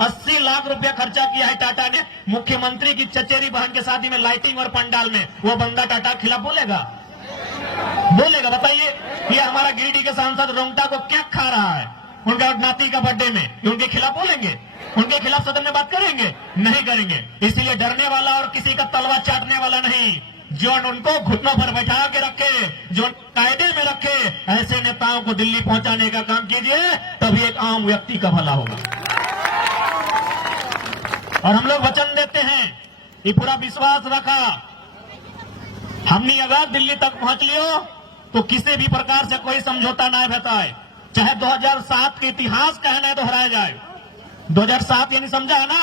80 लाख रुपया खर्चा किया है टाटा ने मुख्यमंत्री की चचेरी बहन के शादी में लाइटिंग और पंडाल में। वो बंदा टाटा के खिलाफ बोलेगा? बोलेगा? बताइए। ये हमारा गिरिडीह के सांसद रोंगटा को क्या खा रहा है उनका नाती का बर्थडे में, उनके खिलाफ बोलेंगे? उनके खिलाफ सदन में बात करेंगे? नहीं करेंगे। इसलिए डरने वाला और किसी का तलवा चाटने वाला नहीं, जो उनको घुटनों पर बैठा के रखे, जो कायदे में रखे, ऐसे नेताओं को दिल्ली पहुंचाने का काम कीजिए, तभी एक आम व्यक्ति का भला होगा। और हम लोग वचन देते हैं, ये पूरा विश्वास रखा, हमने अगर दिल्ली तक पहुंच लियो तो किसी भी प्रकार से कोई समझौता ना बताए, चाहे 2007 के इतिहास कहे न दोहराया जाए। 2007 यानी समझा है ना,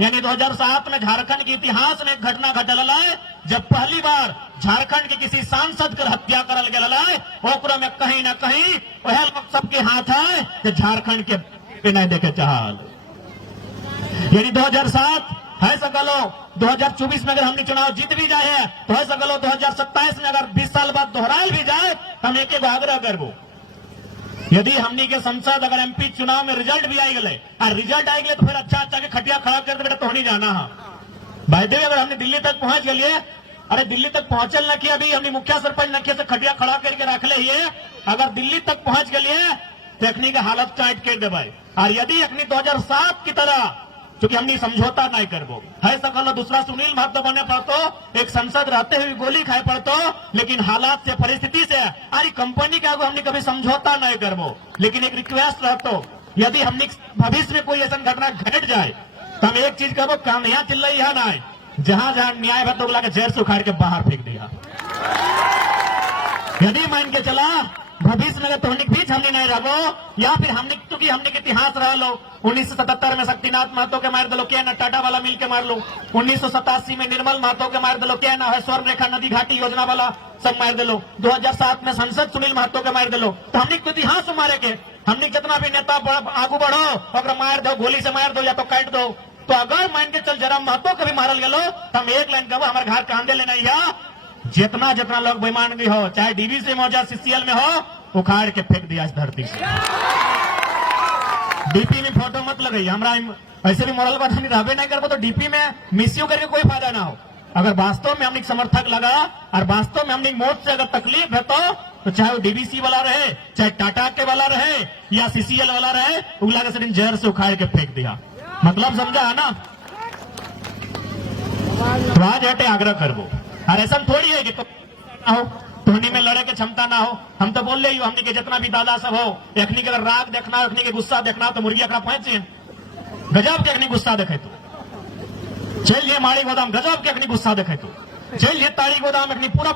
यानी 2007 में झारखंड के इतिहास में एक घटना घटल है, जब पहली बार झारखंड के किसी सांसद की हत्या करल गया है। ओकरा में कहीं न कहीं वह लोग सबके हाथ है कि झारखंड के नहीं देखे चाहल। यानी 2007 है सकलो 2024 में अगर हमने चुनाव जीत भी जाए तो है सकलो 2027 में अगर 20 साल बाद दोहराल भी जाए तो हम एक आग्रह करबो, यदि हमनी के संसद अगर एमपी चुनाव में रिजल्ट भी आई गए और रिजल्ट आई गए तो फिर अच्छा के खटिया खड़ा कर बेटा तो नहीं जाना है भाई देवी। अगर हमने दिल्ली तक पहुंच गए, अरे दिल्ली तक पहुंचल न किया, अभी हमने मुखिया सरपंच नखिया से खटिया खड़ा करके रख ले, अगर दिल्ली तक पहुंच गए तो अखनी का हालत चाट कर दे भाई। और यदि अखनी 2007 की तरह क्योंकि हमने समझौता नहीं करबो है सकल, दूसरा सुनील महतो बने पड़तो, एक संसद रहते हुए गोली खाए पड़तो, लेकिन हालात से परिस्थिति से अरे कंपनी के आगे हमने कभी समझौता नहीं करबो। लेकिन एक रिक्वेस्ट रहतो, यदि हमने भविष्य में कोई ऐसा घटना घट जाए तो हम एक चीज करबो, काम यहाँ चिल्लाई है ना, जहां जहां न्याय है तो बुला के जेल से उखाड़ के बाहर फेंक दिया। यदि मान के चला भविष्य में तो बीच हमने नहीं रहो, या फिर हमने क्योंकि हमने के इतिहास रह लो, 1977 में शक्तिनाथ महतो के मार दलो क्या ना, टाटा वाला मिल के मार लो, 1987 में निर्मल महतो के मार दलो क्या ना, है स्वर्ण रेखा नदी घाटी योजना वाला सब मार दलो, 2007 में संसद सुनील महतो के मार दलो। तो हमने इतिहास मारे के, हमने जितना भी नेता आगू बढ़ो अगर मार दो, गोली से मार दो या तो काट दो। तो अगर मान के चल जरा महतो कभी मारल गलो तो हम एक लाइन कहबो, हमारे घर कांदे लेना या जितना जितना लोग बेईमान भी हो, चाहे डीवीसी में हो चाहे सीसीएल में हो, उखाड़ के फेंक दिया इस धरती से। डीपी में फोटो मत लगाइए, हमारा ऐसे भी मोरल बात नहीं रहबे नहीं करबो तो डीपी में मिसयू करके कोई फायदा ना हो। अगर वास्तव में हमने समर्थक लगा और वास्तव में हमने मौत से अगर तकलीफ है तो चाहे वो डीवीसी वाला रहे, चाहे टाटा के वाला रहे या सीसीएल वाला रहे, उगला के दिन जहर से उखाड़ के फेंक दिया। मतलब समझा है ना? तो आज हटे आग्रह करबो, और ऐसा थोड़ी है कि ना हो धोनी में लड़े के क्षमता ना हो। हम तो बोल रहे हो हमने के जितना भी दादा सब हो, अखनी के अगर राग देखना हो, अखनी के गुस्सा देखना हो तो मुर्गी अखड़ा पहुंचे गजब के अखनी गुस्सा देखे तो चलिए माड़ी गोदाम, गजब के अखनी गुस्सा देखे तो चलिए ताड़ी गोदाम अखनी पूरा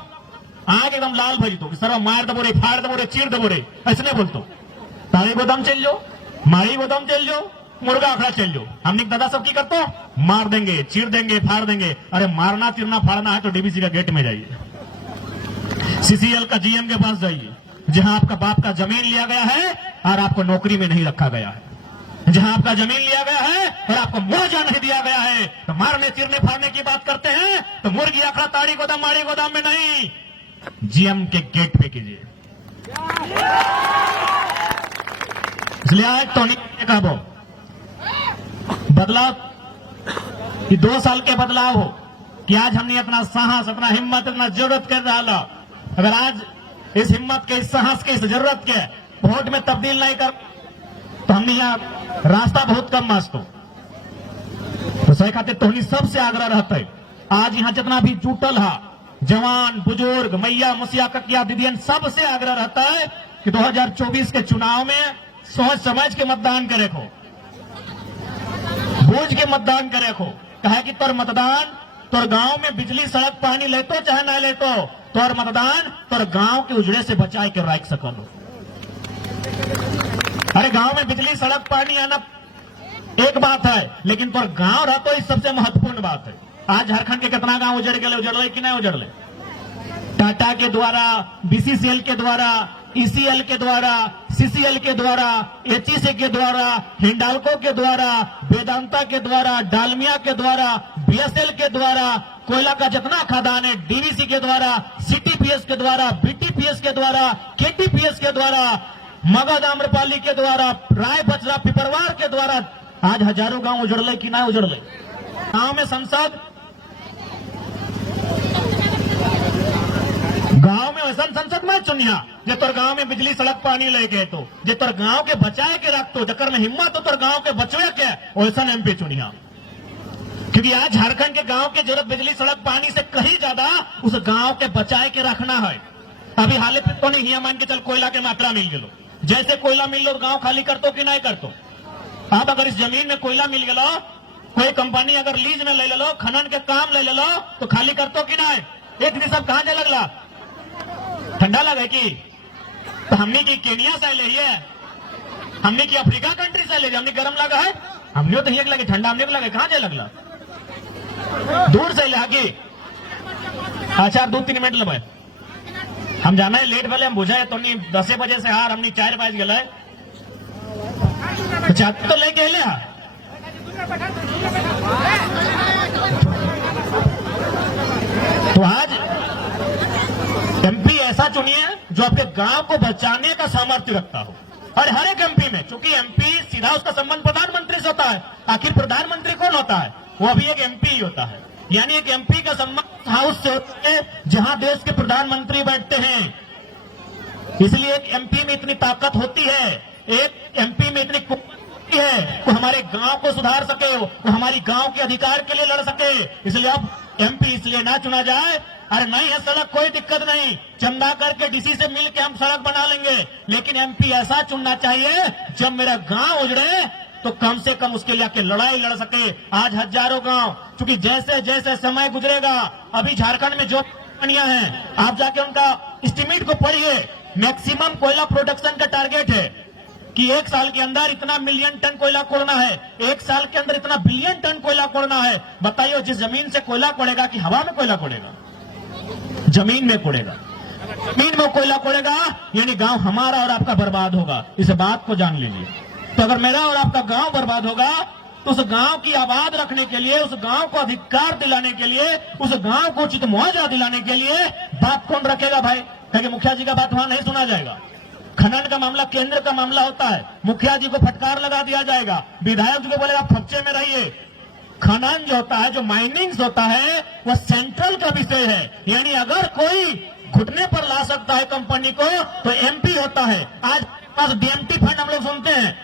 आग एकदम लाल भरी तो सर मार दबो रे, फाड़ दबो रे, चीर दबो रे, ऐसे नहीं बोलतो। ताड़ी गोदाम चल जाओ, माड़ी गोदाम चल जाओ, मुर्गा अखड़ा चल जाओ, हमने दादा सब की करतो मार देंगे, चीर देंगे, फाड़ देंगे। अरे मारना चीरना फाड़ना है तो डीवीसी का गेट में जाइए, सीसीएल का जीएम के पास जाइए, जहां आपका बाप का जमीन लिया गया है और आपको नौकरी में नहीं रखा गया है, जहां आपका जमीन लिया गया है और आपको मुआवजा नहीं दिया गया है। तो मारने चीरने फाड़ने की बात करते हैं तो मुर्गी अखड़ा ताड़ी गोदाम माड़ी गोदाम में नहीं, जीएम के गेट पे कीजिए। इसलिए आज तो नहीं बदलाव कि 2 साल के बदलाव हो कि आज हमने अपना साहस, अपना हिम्मत, अपना जरूरत कर रहा। अगर आज इस हिम्मत के, इस साहस के, इस जरूरत के वोट में तब्दील नहीं कर तो हमने यहाँ रास्ता बहुत कम मास्तो। तो सही खाते तो सबसे आग्रह रहता है, आज यहाँ जितना भी जुटल है जवान बुजुर्ग मैया मुसिया ककिया दीदियन, सबसे आग्रह रहता है कि 2024 के चुनाव में सोच समझ के मतदान करे को, बूझ के मतदान करे को। कहे कि तोर मतदान तोर गांव में बिजली सड़क पानी लेतो चाहे ना लेतो, तोर मतदान तोर गांव के उजड़े से बचाए के रख सको। अरे गांव में बिजली सड़क पानी आना एक बात है, लेकिन तोर गांव रहतो इस सबसे महत्वपूर्ण बात है। आज झारखंड के कितना गांव उजड़ गए, उजड़ले कि नहीं उजड़ले? टाटा के द्वारा, बीसीसीएल के द्वारा, ईसीएल के द्वारा, सीसीएल के द्वारा, एचईसी के द्वारा, हिंडाल्को के द्वारा, वेदांता के द्वारा, डालमिया के द्वारा, बीएसएल के द्वारा, कोयला का जितना खदान है डीवीसी के द्वारा, सीटीपीएस के द्वारा, बीटीपीएस के द्वारा, केटीपीएस के द्वारा, मगध आम्रपाली के द्वारा, राय बचरा पिपरवार के द्वारा आज हजारों गांव उजड़ले कि ना उजड़ले। गांव में संसद, गांव में वैसा संसद में चुनिया जे तोर गांव में बिजली सड़क पानी लेके तो जे तोर गांव के बचाए के रख तो जकर में हिम्मत हो तोर गांव के बचवे के वैसा एमपी चुनिया। क्योंकि आज झारखंड के गांव की जरूरत बिजली सड़क पानी से कहीं ज्यादा उस गांव के बचाए के रखना है। अभी हाल पे तो नहीं मान के चल कोयला के मात्रा मिल गलो, जैसे कोयला मिल लो गांव खाली कर तो कि नहीं कर तो। अब अगर इस जमीन में कोयला मिल गलो, कोई कंपनी अगर लीज में ले लो, खनन के काम ले लो तो खाली कर तो कि नहीं। एक दिन सब कहां से लगला, ठंडा लगे कि तो हमने की केनिया से ले है, हमने की अफ्रीका कंट्री से ले, हमने गर्म लगा है, हमने तो एक लगे ठंडा, हमने को लगे कहां से लगला, दूर से ले आगे। अच्छा 2-3 मिनट लगे, हम जाना है लेट भले हम बुझाए तो नहीं 10 बजे से हार हमने 4 बज गए तो लेके ले। तो आज एमपी ऐसा चुनिए जो आपके गांव को बचाने का सामर्थ्य रखता हो। और हर एक एमपी में, क्योंकि एमपी सीधा उसका संबंध प्रधानमंत्री से होता है, आखिर प्रधानमंत्री कौन होता है, वो अभी एक एमपी ही होता है। यानी एक एमपी का संबंध हाउस से होता है जहां देश के प्रधानमंत्री बैठते हैं। इसलिए एक एमपी में इतनी ताकत होती है, एक एमपी में इतनी कुवत है, वो हमारे गांव को सुधार सके, वो हमारी गांव के अधिकार के लिए लड़ सके। इसलिए अब एमपी इसलिए ना चुना जाए, अरे नहीं है सड़क कोई दिक्कत नहीं, चंदा करके डीसी से मिल के हम सड़क बना लेंगे, लेकिन एमपी ऐसा चुनना चाहिए जब मेरा गांव उजड़े तो कम से कम उसके लिए आके लड़ाई लड़ सके। आज हजारों गांव, क्योंकि जैसे जैसे समय गुजरेगा, अभी झारखंड में जो कंपनियां हैं आप जाके उनका एस्टिमेट को पढ़िए, मैक्सिमम कोयला प्रोडक्शन का टारगेट है कि 1 साल के अंदर इतना मिलियन टन कोयला कोड़ना है, 1 साल के अंदर इतना बिलियन टन कोयला कोड़ना है। बताइए जिस जमीन से कोयला कोड़ेगा कि हवा में कोयला कोड़ेगा, जमीन में कोड़ेगा, जमीन में कोयला कोड़ेगा, यानी गांव हमारा और आपका बर्बाद होगा। इस बात को जान लीजिए। तो अगर मेरा और आपका गांव बर्बाद होगा तो उस गांव की आबाद रखने के लिए, उस गांव को अधिकार दिलाने के लिए, उस गांव को उचित मुआवजा दिलाने के लिए बात कौन रखेगा भाई? क्योंकि मुखिया जी का बात वहां नहीं सुना जाएगा। खनन का मामला केंद्र का मामला होता है, मुखिया जी को फटकार लगा दिया जाएगा, विधायक जी को बोलेगा खर्चे में रहिए। खनन जो होता है, जो माइनिंग होता है, वह सेंट्रल का विषय है। यानी अगर कोई घुटने पर ला सकता है कंपनी को तो एमपी होता है। आज पास डीएमटी फंड हम लोग सुनते हैं,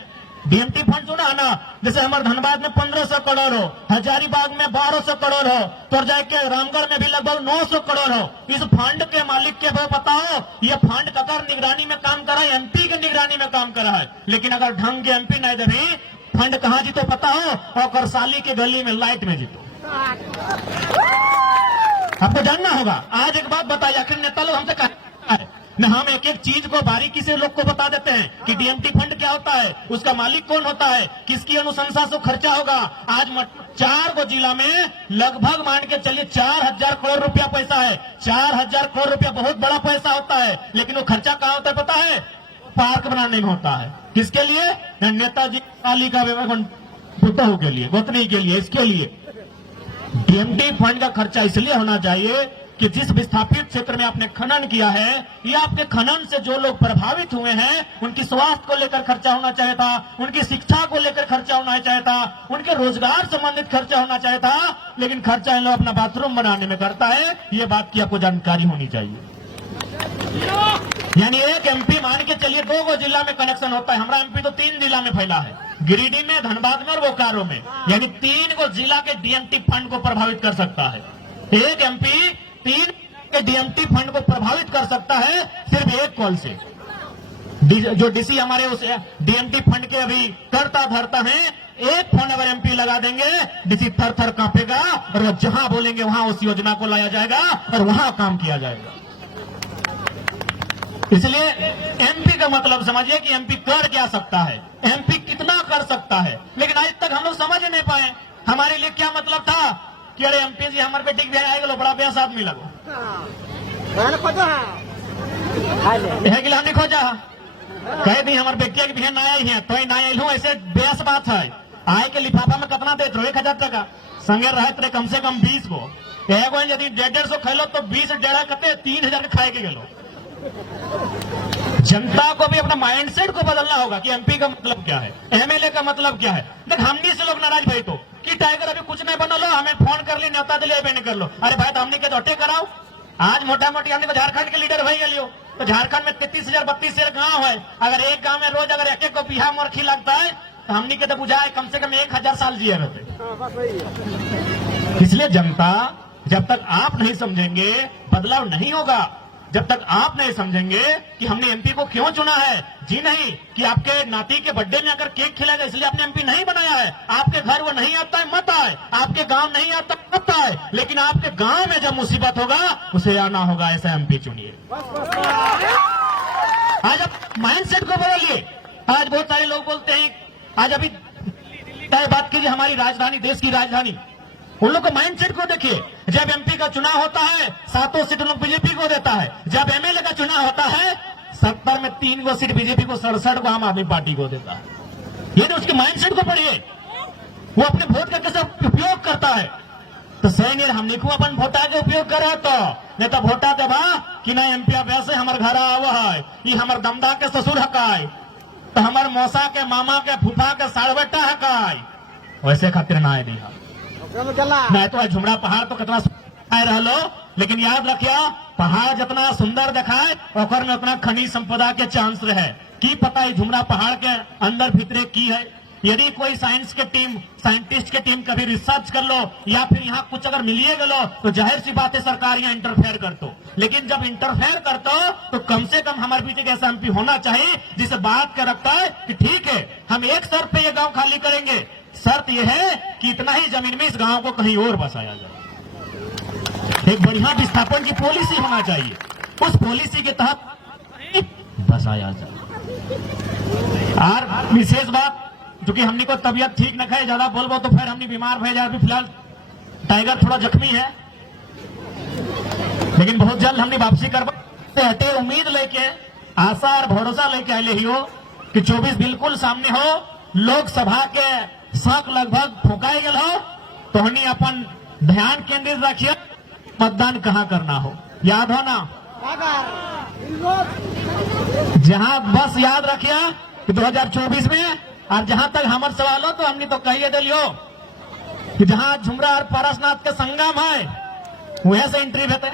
डीएमटी फंड सुना है ना, जैसे हमारे धनबाद में 1500 करोड़ हो, हजारीबाग में 1200 करोड़ हो, तो जाके रामगढ़ में भी लगभग 900 करोड़ हो। इस फंड के मालिक के वो बताओ, ये फंड ककर निगरानी में काम करा है, एमपी की निगरानी में काम करा है। लेकिन अगर ढंग के एमपी नहीं देवी, फंड कहां जीतो पता हो, और करसाली के गली में लाइट में जीतो। आपको जानना होगा। आज एक बात बताइए, आखिर नेता लोग हमसे कहते हैं न, हम एक एक चीज को बारीकी से लोग को बता देते हैं कि डीएमटी फंड क्या होता है, उसका मालिक कौन होता है, किसकी अनुशंसा से खर्चा होगा। आज 4 गो जिला में लगभग मान के चलिए 4000 करोड़ रुपया पैसा है। 4000 करोड़ रुपया बहुत बड़ा पैसा होता है, लेकिन वो खर्चा कहाँ होता है पता है? पार्क बनाने में होता है। किसके लिए? नेताजी पाली का पुतहू के लिए, गोतनी के लिए। इसके लिए डीएमटी फंड का खर्चा इसलिए होना चाहिए कि जिस विस्थापित क्षेत्र में आपने खनन किया है, या आपके खनन से जो लोग प्रभावित हुए हैं, उनकी स्वास्थ्य को लेकर खर्चा होना चाहिए था, उनकी शिक्षा को लेकर खर्चा होना चाहिए था, उनके रोजगार संबंधित खर्चा होना चाहिए था। लेकिन खर्चा इन लोग अपना बाथरूम बनाने में करता है, ये बात की आपको जानकारी होनी चाहिए। यानी एक एमपी मान के चलिए 2 गो जिला में कनेक्शन होता है, हमारा एमपी तो 3 जिला में फैला है, गिरिडीह में, धनबाद में और बोकारो में। यानी 3 गो जिला के डीएमटी फंड को प्रभावित कर सकता है। एक एमपी 3 के डीएमटी फंड को प्रभावित कर सकता है सिर्फ एक कॉल से। जो डीसी हमारे उस डीएमटी फंड के अभी करता धरता है, एक फोन अगर एमपी लगा देंगे, डीसी थर थर कांपेगा और वो जहां बोलेंगे वहां उस योजना को लाया जाएगा और वहां काम किया जाएगा। इसलिए एमपी का मतलब समझिए कि एमपी कर क्या सकता है, एमपी कितना कर सकता है। लेकिन आज तक हम लोग समझ नहीं पाए हमारे लिए क्या मतलब था कि अरे एमपी जी हमारे बेटी के आएगा बड़ा बेस आदमी लगो हमने खोजा कह दी हमारे बेटिया की बहन आई है तो ना आई हूँ, ऐसे बेस बात है। आए के लिफाफा में कितना देते रहो? 1000 टका संगे रहे कम से कम 20 को, एगो यदि 150 खेलो तो 20 डेढ़ कते 3000 के खाए के गेलो। जनता को भी अपना माइंडसेट को बदलना होगा कि एमपी का मतलब क्या है, एमएलए का मतलब क्या है। देख हमनी से लोग नाराज भाई तो कि टाइगर अभी कुछ नहीं बना लो, हमें फोन कर ली न्योता दिले नहीं कर लो। अरे भाई तो हमने के दौटे कराओ। आज मोटा मोटी हमने तो झारखंड के लीडर भाई लियो, तो झारखंड में 33,000 32,000 गाँव है। अगर एक गाँव में रोज अगर एक एक को बिहा मरखी लगता है तो हमने के तो बुझाए कम से कम 1000 साल जिए रहते। इसलिए जनता जब तक आप नहीं समझेंगे बदलाव नहीं होगा। जब तक आप नहीं समझेंगे कि हमने एमपी को क्यों चुना है, जी नहीं कि आपके नाती के बर्थडे में अगर केक खिलाएगा इसलिए आपने एमपी नहीं बनाया है। आपके घर वो नहीं आता है मत आए, आपके गांव नहीं आता मत आए, लेकिन आपके गांव में जब मुसीबत होगा उसे आना होगा। ऐसा एमपी चुनिए। आज आप माइंडसेट को बदलिए। आज बहुत सारे लोग बोलते हैं, आज अभी बात कीजिए हमारी राजधानी, देश की राजधानी, उन लोग को माइंडसेट को देखिए। जब एमपी का चुनाव होता है 7 सीट लोग बीजेपी को देता है। जब एमएलए का चुनाव होता है 70 में 3 सीट बीजेपी को, 67 को आम आदमी पार्टी को देता है। ये तो उसके माइंडसेट को पढ़िए, वो अपने वोट का कैसे उपयोग करता है। तो सही नहीं हमने को अपन वोटा के उपयोग करे तो नहीं तो वोटा देवा कि नहीं एमपी वैसे हमारे घर आवा है, ये हमारे दमदा के ससुर हकाय, तो हमारे मौसा के मामा के फूफा के साड़बेटा हकाय, वैसे खातिर ना है नहीं तो झुमरा पहाड़ तो कितना आए रह लो, लेकिन याद रखिया पहाड़ जितना सुंदर दिखाए और में उतना खनिज संपदा के चांस रहे। की पता है झुमरा पहाड़ के अंदर भीतरे की है। यदि कोई साइंस के टीम, साइंटिस्ट के टीम कभी रिसर्च कर लो या फिर यहाँ कुछ अगर मिलिए गलो तो जाहिर सी बात है सरकार यहाँ इंटरफेयर कर दो। लेकिन जब इंटरफेयर करते हो तो कम से कम हमारे बीच एक ऐसा एमपी होना चाहिए जिसे बात कर रखता है कि ठीक है हम एक शर्त पे ये गांव खाली करेंगे, शर्त यह है कि इतना ही जमीन में इस गांव को कहीं और बसाया जाए। एक बढ़िया विस्थापन की पॉलिसी होना चाहिए, उस पॉलिसी के तहत बसाया जाए। और विशेष बात, क्योंकि हमने को तबियत ठीक न है, ज्यादा बोलबो तो फिर हमने बीमार भय जाए। अभी फिलहाल टाइगर थोड़ा जख्मी है, लेकिन बहुत जल्द हमने वापसी करवा हटे। उम्मीद लेके, आशा और भरोसा लेके आए ही हो कि 24 बिल्कुल सामने हो। लोकसभा के शक लगभग फुकाए गए हो तो हमने अपन ध्यान केंद्रित रखिए मतदान कहाँ करना हो, याद हो ना। जहां बस याद रखिए कि 2024 में, और जहां तक हमारे सवाल हो तो हमने तो कहिए दिलियो कि जहां झुमरा और पारसनाथ के संगम है वहीं से एंट्री भेते।